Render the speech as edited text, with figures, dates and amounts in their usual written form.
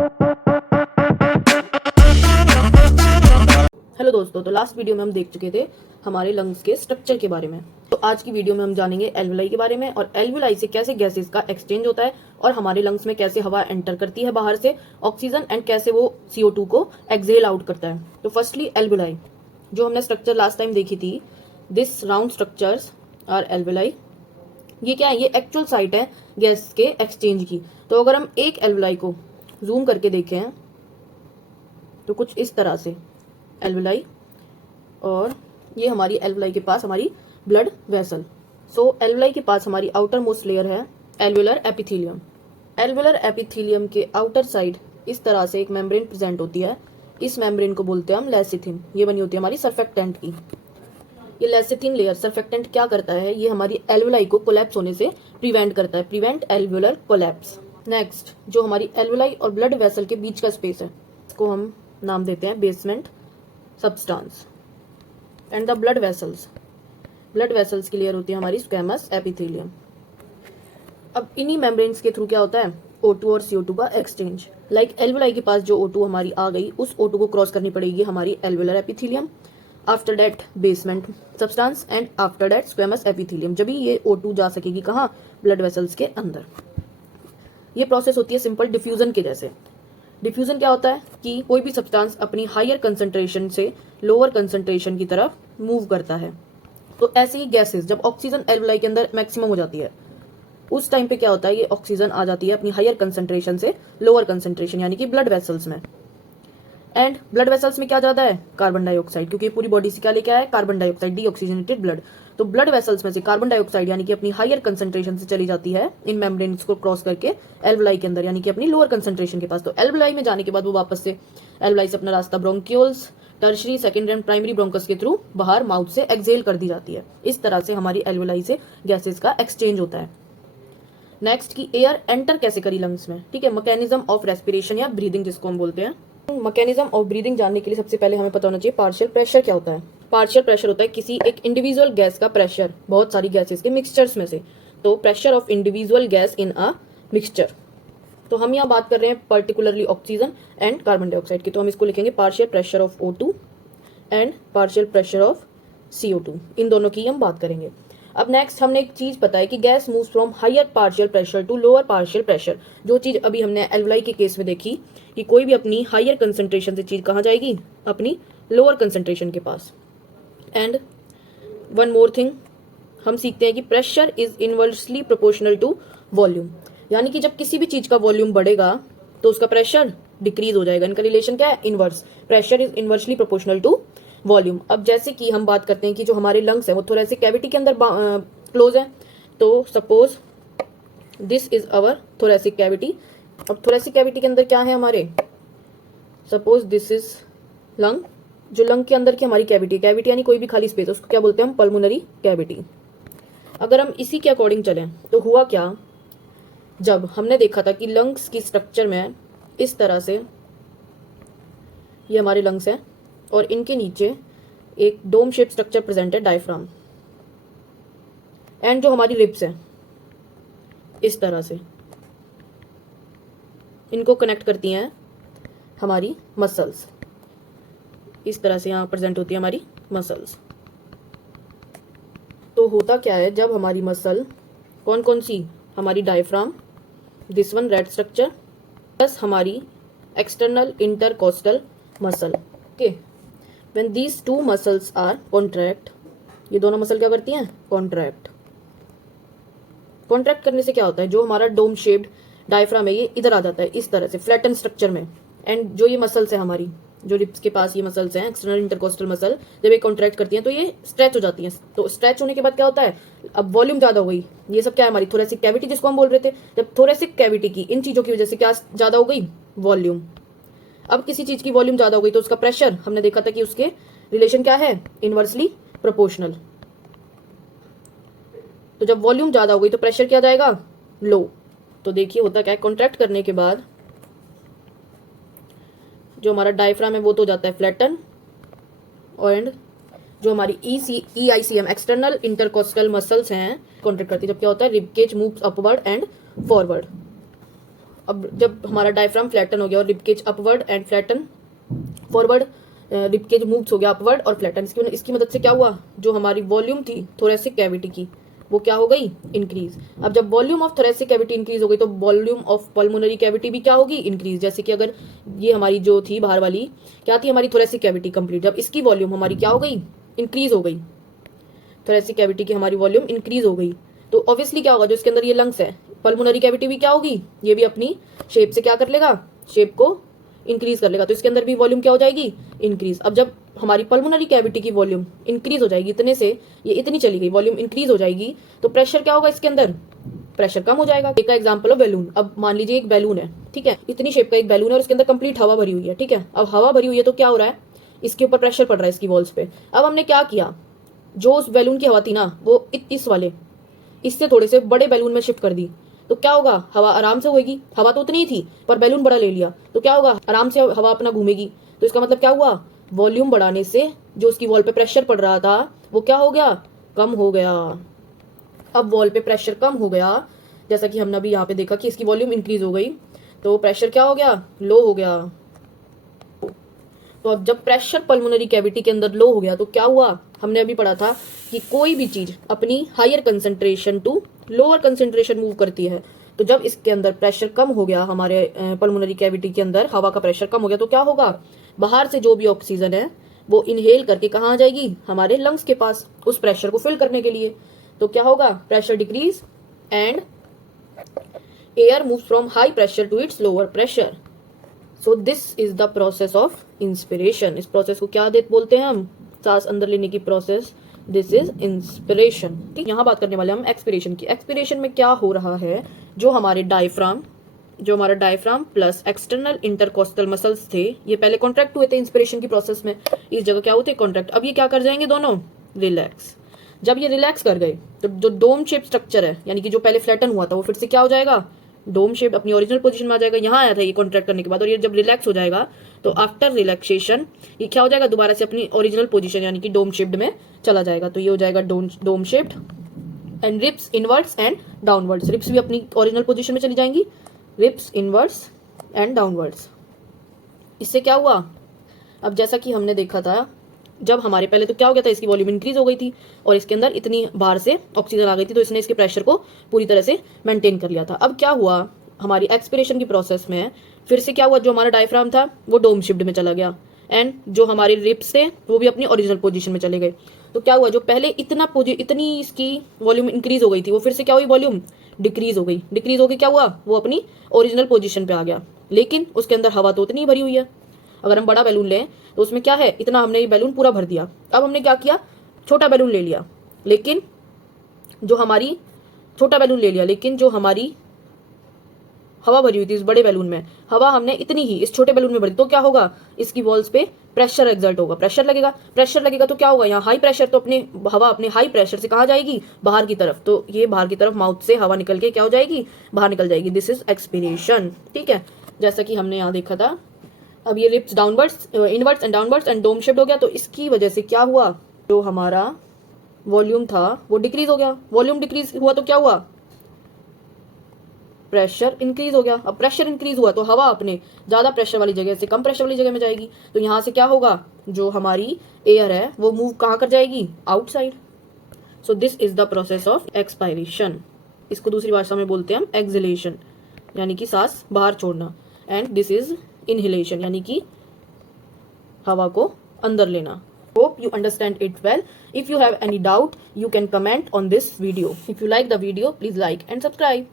Hello दोस्तों, तो last video में हम देख चुके थे हमारे लंग्स के स्ट्रक्चर के बारे में। तो आज की वीडियो में हम जानेंगे एल्वुलाई के बारे में और एल्वुलाई से कैसे गैसेस का एक्सचेंज होता है और हमारे लंग्स में कैसे हवा एंटर करती है बाहर से ऑक्सीजन एंड कैसे वो CO2 को एक्सहेल आउट करता है। तो फर्स्टली एल्वुलाई, जो हमने स्ट्रक्चर लास्ट टाइम देखी थी, this round structures are alveoli. ये क्या है? ये एक्चुअल साइट है गैस के एक्सचेंज की। तो अगर हम एक एल्वुलाई को जूम करके देखें तो कुछ इस तरह से एल्वुलाई, और ये हमारी एल्वुलाई के पास हमारी ब्लड वेसल। सो एल्वुलाई के पास हमारी आउटर मोस्ट लेयर है एल्वुलर एपिथेलियम। एल्वुलर एपिथेलियम के आउटर साइड इस तरह से एक मेम्ब्रेन प्रेजेंट होती है। इस मेम्ब्रेन को बोलते हैं हम लेसिथिन। ये बनी होती है हमारी सर्फेक्टेंट की। ये लेसिथिन लेयर सर्फेक्टेंट क्या करता है? ये हमारी एल्वुलाई को कोलैप्स होने से प्रिवेंट करता है, प्रिवेंट एल्वुलर कोलैप्स। नेक्स्ट, जो हमारी एल्वुलाई और ब्लड वेसल के बीच का स्पेस है, इसको हम नाम देते हैं basement substance. And the blood vessels की लेयर होती है हमारी स्क्वैमस एपिथेलियम। अब इन्हीं मेम्ब्रेन्स के थ्रू क्या होता है? O2 और CO2 का एक्सचेंज। लाइक एल्वुलाई के पास जो O2 हमारी आ गई, उस O2 को क्रॉस करनी पड़ेगी हमारी alveolar epithelium, after that basement substance and after that squamous epithelium. जब भी ये O2 जा सकेगी कहाँ? ब्लड वेसल्स के अंदर। ये प्रोसेस होती है सिंपल डिफ्यूजन के जैसे। डिफ्यूजन क्या होता है कि कोई भी सब्सटेंस अपनी हायर कंसंट्रेशन से लोअर कंसंट्रेशन की तरफ मूव करता है। तो ऐसे ही गैसेस, जब ऑक्सीजन एल्वुलाई के अंदर मैक्सिमम हो जाती है, उस टाइम पे क्या होता है? ये ऑक्सीजन आ जाती है अपनी हायर कंसंट्रेशन से लोअर कंसंट्रेशन, यानी कि ब्लड वेसल्स में। एंड ब्लड वेसल्स में क्या ज्यादा है? कार्बन डाइऑक्साइड, क्योंकि पूरी बॉडी से क्या लेके आया है? Carbon dioxide, deoxygenated blood. तो ब्लड वेसल्स में से कार्बन डाइऑक्साइड यानी कि अपनी हायर कंसंट्रेशन से चली जाती है इन मेम्ब्रेन्स को क्रॉस करके एल्वुलाई के अंदर, यानी कि अपनी लोअर कंसंट्रेशन के पास। तो एल्वुलाई में जाने के बाद वो वापस से एल्वुलाई से अपना रास्ता bronchioles, tertiary, secondary and primary bronchus के थ्रू बाहर माउथ से एक्सहेल कर दी जाती है। इस तरह से हमारी एल्वुलाई से गैसेस का एक्सचेंज होता है। नेक्स्ट की एयर एंटर कैसे करी लंग्स में, ठीक है? मैकेनिज्म ऑफ रेस्पिरेशन या ब्रीदिंग जिसको हम बोलते हैं। मैकेनिज्म ऑफ ब्रीदिंग जानने के लिए सबसे पहले हमें पता होना चाहिए पार्शियल प्रेशर क्या होता है। पार्शियल प्रेशर होता है किसी एक इंडिविजुअल गैस का प्रेशर बहुत सारी गैसेस के मिक्सचर्स में से। तो pressure of individual gas in a mixture. तो हम यहाँ बात कर रहे हैं particularly oxygen and carbon dioxide की, तो हम इसको लिखेंगे partial pressure of O2 and partial pressure of CO2। इन दोनों की हम बात करेंगे। अब नेक्स्ट हमने एक चीज पता है कि gas moves from higher partial pressure to lower partial pressure. जो चीज अभी हमने एल्वुलाई के केस में देखी कि कोई भी अपनी हायर कंसंट्रेशन से चीज कहाँ जाएगी? अपनी लोअर कंसंट्रेशन के पास। एंड वन मोर थिंग हम सीखते हैं कि pressure is inversely proportional to volume, यानी कि जब किसी भी चीज का वॉल्यूम बढ़ेगा तो उसका प्रेशर डिक्रीज हो जाएगा। इनका रिलेशन क्या है? Inverse. Pressure is inversely proportional to volume. अब जैसे कि हम बात करते हैं कि जो हमारे लंग्स है वो थोरेसिक कैविटी के अंदर क्लोज है। तो suppose this is our thoracic cavity. अब थोरेसिक कैविटी के अंदर क्या है हमारे? Suppose this is lung. जो लंग के अंदर की हमारी कैविटी यानी कोई भी खाली स्पेस, उसको क्या बोलते हैं हम? Pulmonary cavity. अगर हम इसी के अकॉर्डिंग चलें तो हुआ क्या, जब हमने देखा था कि लंग्स की स्ट्रक्चर में इस तरह से ये हमारे लंग्स हैं और इनके नीचे एक डोम शेप स्ट्रक्चर प्रेजेंट है, डायफ्राम। एंड जो हमारी रिब्स है इस तरह से इनको कनेक्ट करती हैं हमारी मसल्स। इस तरह से यहाँ प्रेजेंट होती है हमारी मसल्स। तो होता क्या है, जब हमारी मसल कौन कौन सी? हमारी diaphragm, this one red structure, plus हमारी external intercostal muscle. Okay, when these two muscles are contract, ये दोनों मसल क्या करती हैं? कॉन्ट्रैक्ट। कॉन्ट्रैक्ट करने से क्या होता है? जो हमारा डोम शेप्ड डायफ्राम है ये इधर आ जाता है इस तरह से फ्लैटन स्ट्रक्चर में। एंड जो ये मसल्स है हमारी, जो रिब्स के पास ये मसल्स हैं, एक्सटर्नल इंटरकोस्टल मसल, जब ये कॉन्ट्रैक्ट करती हैं तो ये स्ट्रेच हो जाती हैं। तो स्ट्रेच होने के बाद क्या होता है? अब वॉल्यूम ज्यादा हो गई। ये सब क्या है? हमारी थोरेसिक कैविटी जिसको हम बोल रहे थे। जब थोरेसिक कैविटी की इन चीजों की वजह से क्या ज्यादा हो गई? वॉल्यूम। अब किसी चीज की वॉल्यूम ज्यादा हो गई तो उसका प्रेशर, हमने देखा था कि उसके रिलेशन क्या है? Inversely proportional. तो जब वॉल्यूम ज्यादा हो गई तो प्रेशर क्या जाएगा? लो। तो देखिए होता क्या है, कॉन्ट्रैक्ट करने के बाद जो हमारा डायफ्राम है वो तो जाता है फ्लैटन, एंड जो हमारी EICM एक्सटर्नल इंटरकोस्टल मसल्स हैं कॉन्ट्रैक्ट करती है। जब क्या होता है? Rib cage moves upward and forward. अब जब हमारा डायफ्राम फ्लैटन हो गया और ribcage upward and flatten forward, ribcage moves हो गया अपवर्ड और फ्लैटन, इसकी मदद से क्या हुआ, जो हमारी वॉल्यूम थी थोरेसिक कैविटी की वो क्या हो गई, इंक्रीज। अब जब volume of thoracic cavity increase हो गई तो वॉल्यूम ऑफ पल्मोनरी कैविटी भी क्या होगी, इंक्रीज। जैसे कि अगर ये हमारी जो थी बाहर वाली क्या थी, हमारी थोरेसिक कैविटी कंप्लीट, जब इसकी वॉल्यूम हमारी क्या हो गई, इंक्रीज हो गई, थोरेसिक कैविटी की हमारी वॉल्यूम इंक्रीज हो गई, तो ऑब्वियसली क्या होगा, जो इसके अंदर ये लंग्स है, पल्मोनरी कैविटी भी क्या होगी, ये भी अपनी शेप से क्या कर लेगा, शेप को इंक्रीज कर लेगा, तो इसके अंदर भी वॉल्यूम क्या हो जाएगी, इंक्रीज। अब जब हमारी पल्मोनरी कैविटी की वॉल्यूम इंक्रीज हो जाएगी, इतने से ये इतनी चली गई, वॉल्यूम इंक्रीज हो जाएगी, तो प्रेशर क्या होगा इसके अंदर, प्रेशर कम हो जाएगा। एक एग्जांपल ऑफ बैलून, अब मान लीजिए एक बैलून है, ठीक है, इतनी शेप का एक बैलून है और इसके अंदर कंप्लीट हवा भरी हुई है, ठीक है। अब हवा भरी हुई है तो क्या हो रहा है, इसके ऊपर प्रेशर पड़ रहा है इसकी वॉल्स पे। अब हमने क्या किया, जो उस बैलून की हवा थी ना वो इस वाले इससे थोड़े से बड़े बैलून में शिफ्ट कर दी, तो क्या होगा, हवा आराम से होगी, हवा तो उतनी ही थी पर बैलून बड़ा ले लिया, तो क्या होगा, आराम से हवा अपना घूमेगी। तो इसका मतलब क्या हुआ, वॉल्यूम बढ़ाने से जो उसकी वॉल पे प्रेशर पड़ रहा था वो क्या हो गया, कम हो गया। अब वॉल पे प्रेशर कम हो गया, जैसा कि हमने अभी यहाँ पे देखा कि इसकी वॉल्यूम इंक्रीज हो गई, तो प्रेशर क्या हो गया, लो हो गया। तो अब जब प्रेशर पल्मोनरी कैविटी के अंदर लो हो गया तो क्या हुआ, हमने अभी पढ़ा था कि कोई भी चीज अपनी higher concentration to lower concentration move करती है। तो जब इसके अंदर प्रेशर कम हो गया, हमारे पल्मोनरी कैविटी के अंदर हवा का प्रेशर कम हो गया, तो क्या होगा, बाहर से जो भी ऑक्सीजन है वो इनहेल करके कहाँ आ जाएगी, हमारे लंग्स के पास, उस प्रेशर को फिल करने के लिए। तो क्या होगा, pressure decrease and air moves from high pressure to its lower pressure. So this is the process of inspiration. इस प्रोसेस को क्या बोलते हैं हम, सांस अंदर लेने की प्रोसेस, दिस इज इंस्पिरेशन। ठीक, यहाँ बात करने वाले हम एक्सपिरेशन की। एक्सपिरेशन में क्या हो रहा है, जो हमारा diaphragm plus external intercostal muscles थे, ये पहले कॉन्ट्रैक्ट हुए थे इंस्पिरेशन की प्रोसेस में, इस जगह क्या होते कॉन्ट्रैक्ट, अब ये क्या कर जाएंगे दोनों, रिलैक्स। जब ये रिलैक्स कर गए तो जो डोम शेप स्ट्रक्चर है, यानी कि जो पहले फ्लैटन हुआ था वो फिर से क्या हो जाएगा, डोम शेप अपनी ओरिजिनल पोजीशन में आ जाएगा। यहाँ आया था ये कॉन्ट्रैक्ट करने के बाद, और ये जब रिलैक्स हो जाएगा तो आफ्टर रिलैक्सेशन ये क्या हो जाएगा, दोबारा से अपनी ओरिजिनल पोजीशन यानी कि डोम शेप्ड में चला जाएगा। तो ये हो जाएगा dome shaped and ribs inwards and downwards. Ribs भी अपनी ओरिजिनल पोजीशन में चली जाएंगी, रिप्स इनवर्ड्स एंड डाउनवर्ड्स। इससे क्या हुआ, अब जैसा कि हमने देखा था, जब हमारे पहले तो क्या हो गया था, इसकी वॉल्यूम इंक्रीज हो गई थी और इसके अंदर इतनी बाहर से ऑक्सीजन आ गई थी, तो इसने इसके प्रेशर को पूरी तरह से मेंटेन कर लिया था। अब क्या हुआ, हमारी एक्सपिरेशन की प्रोसेस में फिर से क्या हुआ, जो हमारा डायफ्राम था वो डोम शिफ्ट में चला गया एंड जो हमारे रिप्स थे वो भी अपनी ओरिजिनल पोजीशन में चले गए। तो क्या हुआ, जो पहले इतनी इसकी वॉल्यूम इंक्रीज हो गई थी वो फिर से क्या हुई, वॉल्यूम डिक्रीज हो गई। डिक्रीज होकर क्या हुआ, वो अपनी ओरिजिनल पोजीशन पे आ गया, लेकिन उसके अंदर हवा तो उतनी भरी हुई है। अगर हम बड़ा बैलून लें तो उसमें क्या है, इतना हमने ये बैलून पूरा भर दिया। अब हमने क्या किया, छोटा बैलून ले लिया, लेकिन जो हमारी हवा भरी हुई थी इस बड़े बैलून में, हवा हमने इतनी ही इस छोटे बैलून में भरी, तो क्या होगा, इसकी वॉल्स पे प्रेशर एक्सर्ट होगा, प्रेशर लगेगा तो क्या होगा, यहाँ हाई प्रेशर, तो हवा अपने हाई प्रेशर से कहाँ जाएगी, बाहर की तरफ। तो ये बाहर की तरफ माउथ से हवा निकल के क्या हो जाएगी, बाहर निकल जाएगी। This is expiration. ठीक है, जैसा कि हमने यहाँ देखा था। अब ये ribs downwards, inwards and downwards and dome shaped हो गया, तो इसकी वजह से क्या हुआ, जो हमारा वॉल्यूम था वो डिक्रीज हो गया। वॉल्यूम डिक्रीज हुआ तो क्या हुआ, प्रेशर इंक्रीज हो गया। अब प्रेशर इंक्रीज हुआ तो हवा अपने ज्यादा प्रेशर वाली जगह से कम प्रेशर वाली जगह में जाएगी, तो यहाँ से क्या होगा, जो हमारी एयर है वो मूव कहाँ कर जाएगी, outside. So this is the process of expiration. इसको दूसरी भाषा में बोलते हैं हम एक्सहेलेशन, यानी कि सांस बाहर छोड़ना, एंड दिस इज इनहेलेशन, यानी कि हवा को अंदर लेना। Hope you understand it well. If you have any doubt, you can comment on this video. If you like the video, please like and subscribe.